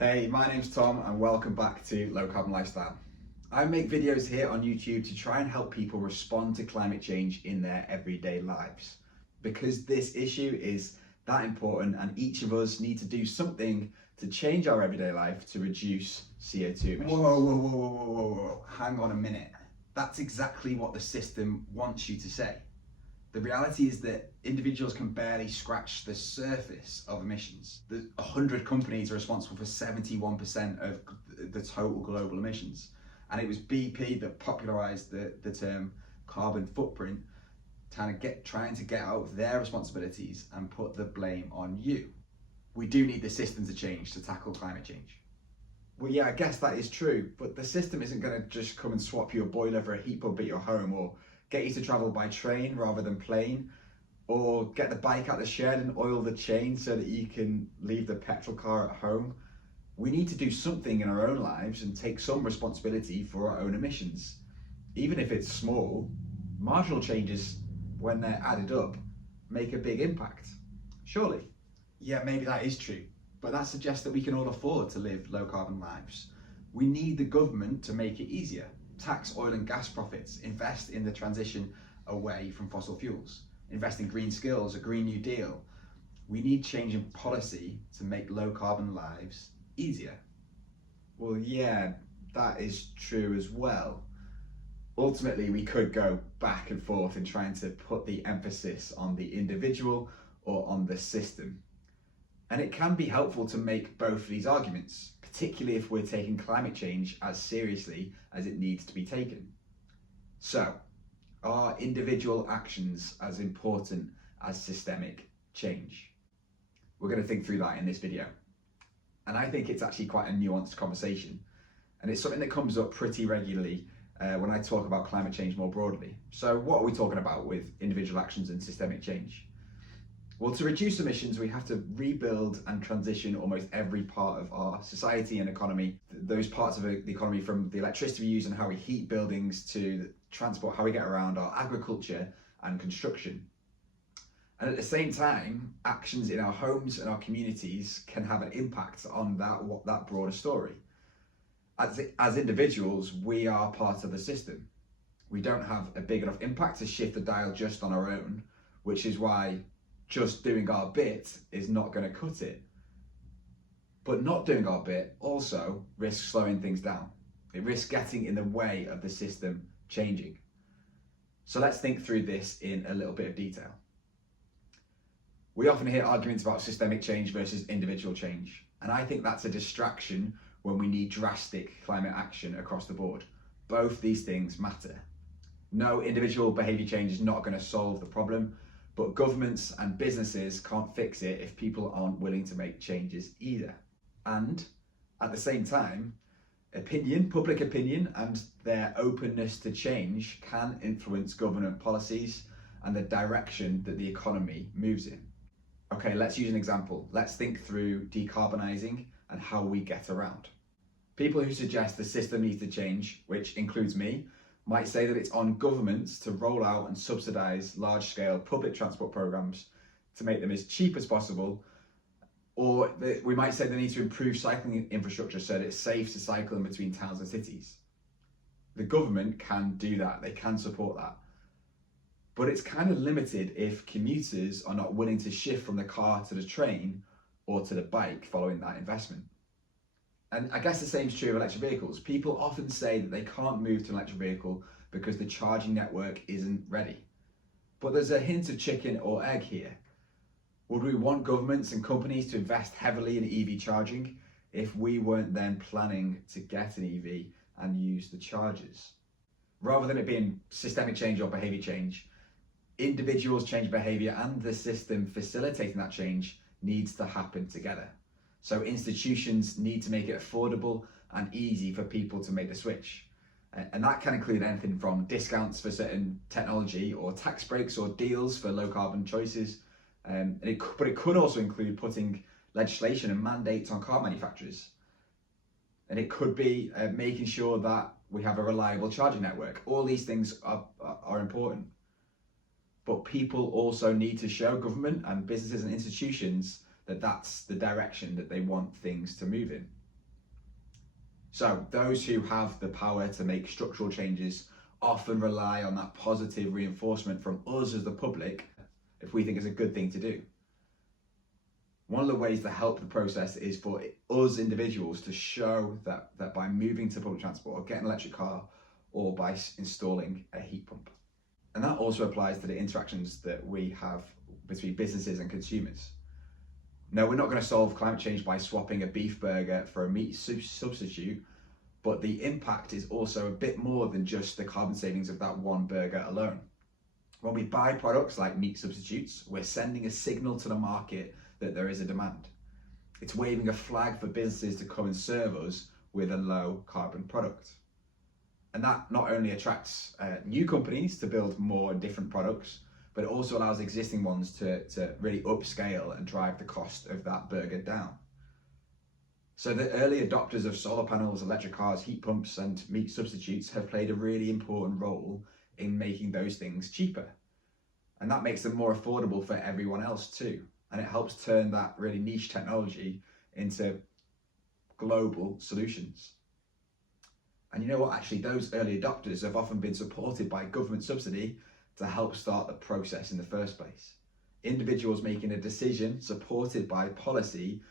Hey, my name's Tom and welcome back to Low Carbon Lifestyle. I make videos here on YouTube to try and help people respond to climate change in their everyday lives. Because this issue is that important and each of us need to do something to change our everyday life to reduce CO2 emissions. Whoa. Hang on a minute. That's exactly what the system wants you to say. The reality is that individuals can barely scratch the surface of emissions. 100 companies are responsible for 71% of the total global emissions. And it was BP that popularized the term carbon footprint, trying to get out of their responsibilities and put the blame on you. We do need the system to change to tackle climate change. Well, yeah, I guess that is true, but the system isn't going to just come and swap you a boiler for a heat pump at your home, or get you to travel by train rather than plane, or get the bike out the shed and oil the chain so that you can leave the petrol car at home. We need to do something in our own lives and take some responsibility for our own emissions. Even if it's small, marginal changes, when they're added up, make a big impact. Surely. Yeah, maybe that is true, but that suggests that we can all afford to live low carbon lives. We need the government to make it easier. Tax oil and gas profits, invest in the transition away from fossil fuels, invest in green skills, a Green New Deal. We need change in policy to make low carbon lives easier. Well, yeah, that is true as well. Ultimately, we could go back and forth in trying to put the emphasis on the individual or on the system. And it can be helpful to make both these arguments, particularly if we're taking climate change as seriously as it needs to be taken. So, are individual actions as important as systemic change? We're going to think through that in this video. And I think it's actually quite a nuanced conversation. And it's something that comes up pretty regularly when I talk about climate change more broadly. So what are we talking about with individual actions and systemic change? Well, to reduce emissions, we have to rebuild and transition almost every part of our society and economy. Those parts of the economy, from the electricity we use and how we heat buildings, to transport, how we get around, our agriculture and construction. And at the same time, actions in our homes and our communities can have an impact on that broader story. As individuals, we are part of the system. We don't have a big enough impact to shift the dial just on our own, which is why just doing our bit is not going to cut it. But not doing our bit also risks slowing things down. It risks getting in the way of the system changing. So let's think through this in a little bit of detail. We often hear arguments about systemic change versus individual change, and I think that's a distraction when we need drastic climate action across the board. Both these things matter. No individual behaviour change is not going to solve the problem, but governments and businesses can't fix it if people aren't willing to make changes either. And at the same time, public opinion and their openness to change can influence government policies and the direction that the economy moves in. Okay, let's use an example. Let's think through decarbonising and how we get around. People who suggest the system needs to change, which includes me, might say that it's on governments to roll out and subsidise large-scale public transport programmes to make them as cheap as possible, or we might say they need to improve cycling infrastructure so that it's safe to cycle in between towns and cities. The government can do that, they can support that. But it's kind of limited if commuters are not willing to shift from the car to the train or to the bike following that investment. And I guess the same is true of electric vehicles. People often say that they can't move to an electric vehicle because the charging network isn't ready. But there's a hint of chicken or egg here. Would we want governments and companies to invest heavily in EV charging if we weren't then planning to get an EV and use the chargers? Rather than it being systemic change or behaviour change, individuals change behaviour and the system facilitating that change needs to happen together. So institutions need to make it affordable and easy for people to make the switch. And that can include anything from discounts for certain technology or tax breaks or deals for low carbon choices. But it could also include putting legislation and mandates on car manufacturers. And it could be making sure that we have a reliable charging network. All these things are important. But people also need to show government and businesses and institutions that that's the direction that they want things to move in. So those who have the power to make structural changes often rely on that positive reinforcement from us as the public if we think it's a good thing to do. One of the ways to help the process is for us individuals to show that by moving to public transport or getting an electric car or by installing a heat pump. And that also applies to the interactions that we have between businesses and consumers. No, we're not going to solve climate change by swapping a beef burger for a meat substitute, but the impact is also a bit more than just the carbon savings of that one burger alone. When we buy products like meat substitutes, we're sending a signal to the market that there is a demand. It's waving a flag for businesses to come and serve us with a low carbon product. And that not only attracts new companies to build more different products, but it also allows existing ones to really upscale and drive the cost of that burger down. So the early adopters of solar panels, electric cars, heat pumps, and meat substitutes have played a really important role in making those things cheaper. And that makes them more affordable for everyone else too. And it helps turn that really niche technology into global solutions. And you know what, actually, those early adopters have often been supported by government subsidy to help start the process in the first place. Individuals making a decision supported by policy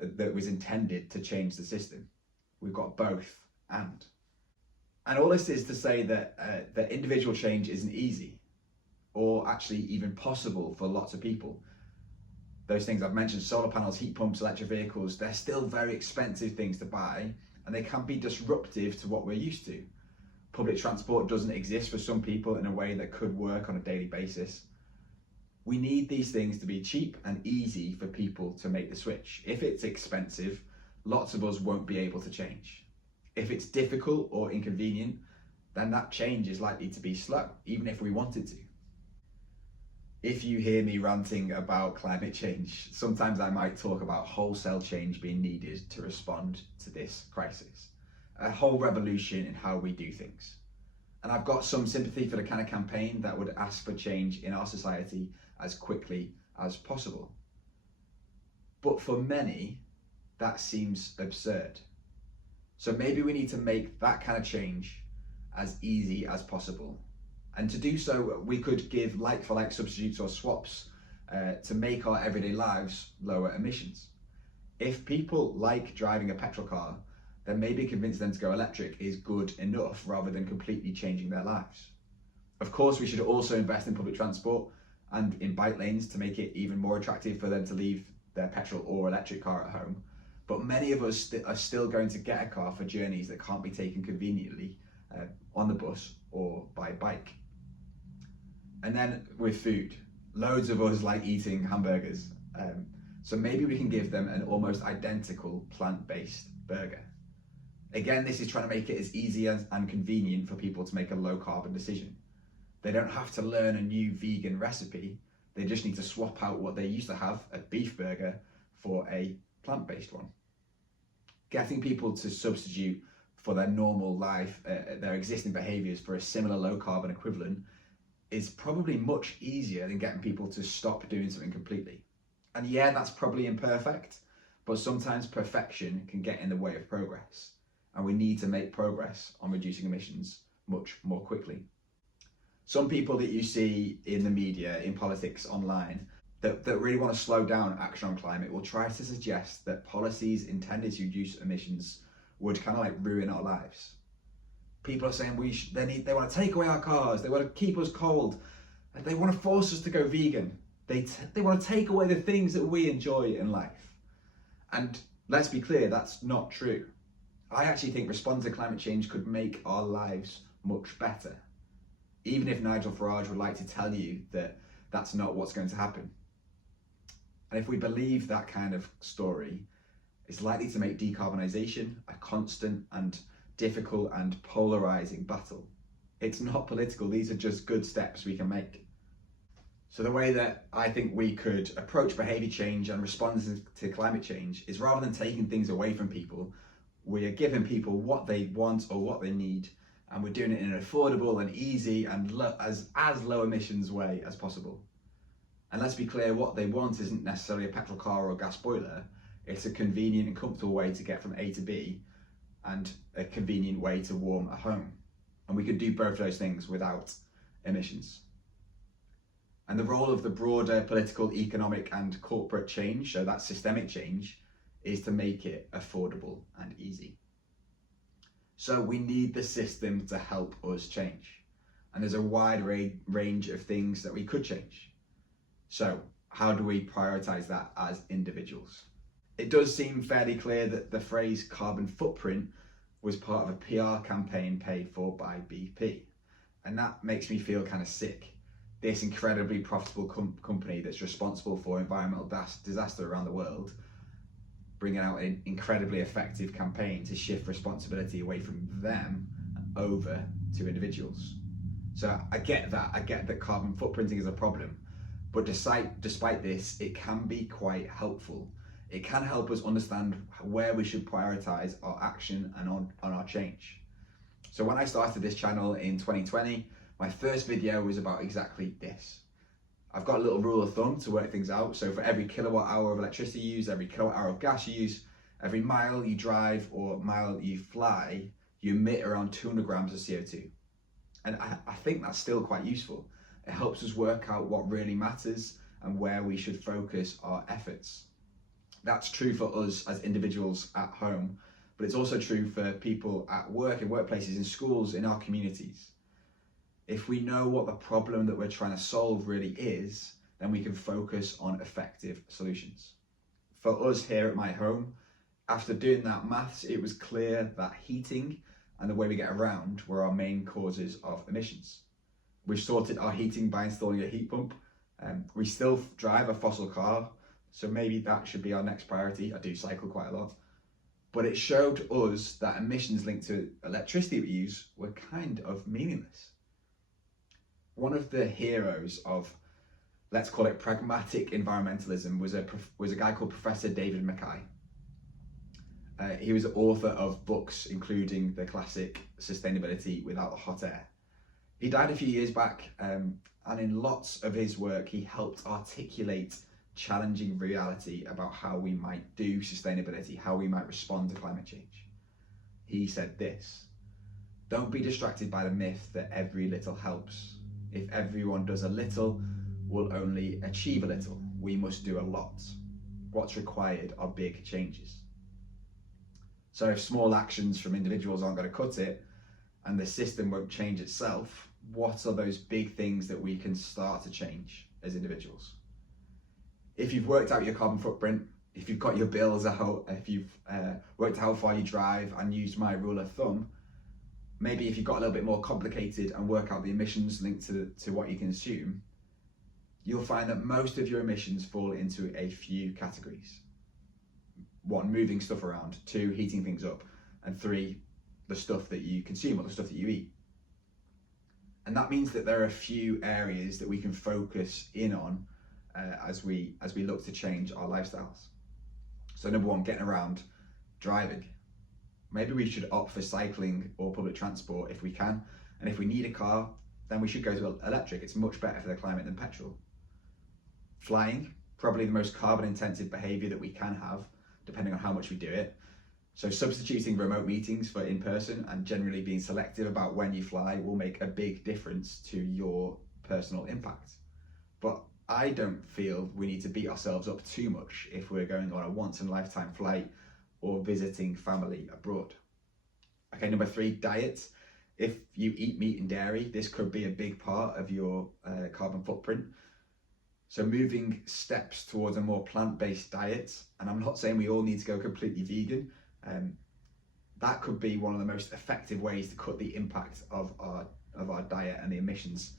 that was intended to change the system. We've got both and. And all this is to say that individual change isn't easy or actually even possible for lots of people. Those things I've mentioned, solar panels, heat pumps, electric vehicles, they're still very expensive things to buy, and they can be disruptive to what we're used to. Public transport doesn't exist for some people in a way that could work on a daily basis. We need these things to be cheap and easy for people to make the switch. If it's expensive, lots of us won't be able to change. If it's difficult or inconvenient, then that change is likely to be slow, even if we wanted to. If you hear me ranting about climate change, sometimes I might talk about wholesale change being needed to respond to this crisis. A whole revolution in how we do things. And I've got some sympathy for the kind of campaign that would ask for change in our society as quickly as possible. But for many, that seems absurd. So maybe we need to make that kind of change as easy as possible. And to do so, we could give like-for-like substitutes or swaps to make our everyday lives lower emissions. If people like driving a petrol car, then maybe convince them to go electric is good enough rather than completely changing their lives. Of course, we should also invest in public transport and in bike lanes to make it even more attractive for them to leave their petrol or electric car at home. But many of us are still going to get a car for journeys that can't be taken conveniently on the bus or by bike. And then with food, loads of us like eating hamburgers. So maybe we can give them an almost identical plant-based burger. Again, this is trying to make it as easy and convenient for people to make a low carbon decision. They don't have to learn a new vegan recipe. They just need to swap out what they used to have, a beef burger, for a plant-based one. Getting people to substitute for their normal life, their existing behaviors for a similar low carbon equivalent is probably much easier than getting people to stop doing something completely. And yeah, that's probably imperfect, but sometimes perfection can get in the way of progress. And we need to make progress on reducing emissions much more quickly. Some people that you see in the media, in politics, online, that really want to slow down action on climate will try to suggest that policies intended to reduce emissions would kind of like ruin our lives. People are saying they want to take away our cars, they want to keep us cold, and they want to force us to go vegan. They want to take away the things that we enjoy in life. And let's be clear, that's not true. I actually think responding to climate change could make our lives much better, even if Nigel Farage would like to tell you that that's not what's going to happen. And if we believe that kind of story, it's likely to make decarbonisation a constant and difficult and polarising battle. It's not political, these are just good steps we can make. So the way that I think we could approach behaviour change and respond to climate change is, rather than taking things away from people, we are giving people what they want or what they need, and we're doing it in an affordable and easy and as low emissions way as possible. And let's be clear, what they want isn't necessarily a petrol car or a gas boiler. It's a convenient and comfortable way to get from A to B, and a convenient way to warm a home. And we could do both of those things without emissions. And the role of the broader political, economic and corporate change, so that systemic change, is to make it affordable and easy. So we need the system to help us change. And there's a wide range of things that we could change. So how do we prioritize that as individuals? It does seem fairly clear that the phrase carbon footprint was part of a PR campaign paid for by BP. And that makes me feel kind of sick. This incredibly profitable company that's responsible for environmental disaster around the world, bringing out an incredibly effective campaign to shift responsibility away from them and over to individuals. So I get that carbon footprinting is a problem, but despite this, it can be quite helpful. It can help us understand where we should prioritize our action and on our change. So when I started this channel in 2020, my first video was about exactly this. I've got a little rule of thumb to work things out. So for every kilowatt hour of electricity you use, every kilowatt hour of gas you use, every mile you drive or mile you fly, you emit around 200 grams of CO2. And I think that's still quite useful. It helps us work out what really matters and where we should focus our efforts. That's true for us as individuals at home, but it's also true for people at work, in workplaces, in schools, in our communities. If we know what the problem that we're trying to solve really is, then we can focus on effective solutions. For us here at my home, after doing that maths, it was clear that heating and the way we get around were our main causes of emissions. We've sorted our heating by installing a heat pump. We still drive a fossil car, so maybe that should be our next priority. I do cycle quite a lot. But it showed us that emissions linked to electricity we use were kind of meaningless. One of the heroes of, let's call it pragmatic environmentalism, was a guy called Professor David Mackay. He was the author of books including the classic Sustainability Without the Hot Air. He died a few years back, and in lots of his work he helped articulate challenging reality about how we might do sustainability, how we might respond to climate change. He said this: "Don't be distracted by the myth that every little helps. If everyone does a little, we'll only achieve a little. We must do a lot. What's required are big changes." So if small actions from individuals aren't going to cut it, and the system won't change itself, what are those big things that we can start to change as individuals? If you've worked out your carbon footprint, if you've got your bills out, if you've worked out how far you drive and used my rule of thumb, maybe if you've got a little bit more complicated and work out the emissions linked to what you consume, you'll find that most of your emissions fall into a few categories. 1, moving stuff around. 2, heating things up. And 3, the stuff that you consume or the stuff that you eat. And that means that there are a few areas that we can focus in on as we look to change our lifestyles. So number 1, getting around, driving. Maybe we should opt for cycling or public transport if we can. And if we need a car, then we should go to electric. It's much better for the climate than petrol. Flying, probably the most carbon intensive behavior that we can have, depending on how much we do it. So substituting remote meetings for in-person and generally being selective about when you fly will make a big difference to your personal impact. But I don't feel we need to beat ourselves up too much if we're going on a once-in-a-lifetime flight or visiting family abroad. Okay, number 3, diet. If you eat meat and dairy, this could be a big part of your carbon footprint. So moving steps towards a more plant-based diet, and I'm not saying we all need to go completely vegan, that could be one of the most effective ways to cut the impact of our diet and the emissions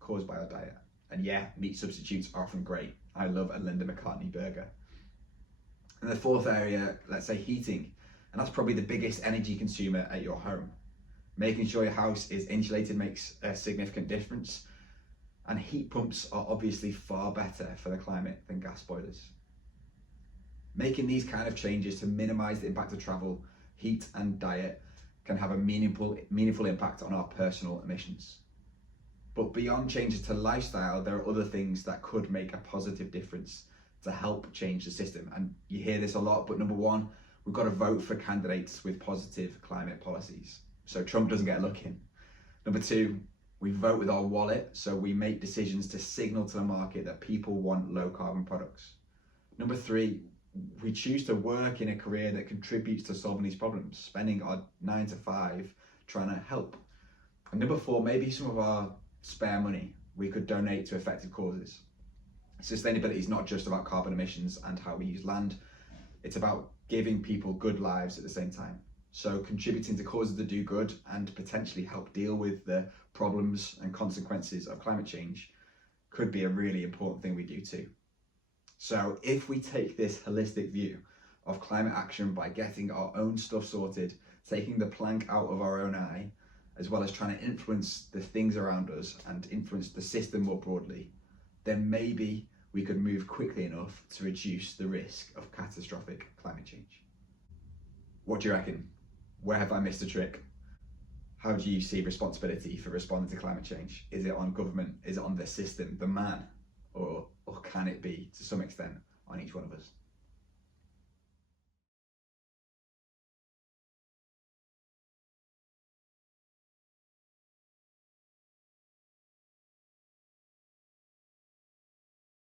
caused by our diet. And yeah, meat substitutes are often great. I love a Linda McCartney burger. And the 4th area, let's say heating, and that's probably the biggest energy consumer at your home. Making sure your house is insulated makes a significant difference. And heat pumps are obviously far better for the climate than gas boilers. Making these kind of changes to minimize the impact of travel, heat and diet can have a meaningful impact on our personal emissions. But beyond changes to lifestyle, there are other things that could make a positive difference to help change the system. And you hear this a lot, but number 1, We've got to vote for candidates with positive climate policies, so Trump doesn't get a look in. Number two, we vote with our wallet, so we make decisions to signal to the market that people want low carbon products. Number three, we choose to work in a career that contributes to solving these problems, spending our 9 to 5 trying to help. And number four, maybe some of our spare money we could donate to effective causes. Sustainability is not just about carbon emissions and how we use land, it's about giving people good lives at the same time. So contributing to causes that do good and potentially help deal with the problems and consequences of climate change could be a really important thing we do too. So if we take this holistic view of climate action by getting our own stuff sorted, taking the plank out of our own eye, as well as trying to influence the things around us and influence the system more broadly, then maybe we could move quickly enough to reduce the risk of catastrophic climate change. What do you reckon? Where have I missed a trick? How do you see responsibility for responding to climate change? Is it on government? Is it on the system, the man? Or can it be, to some extent, on each one of us?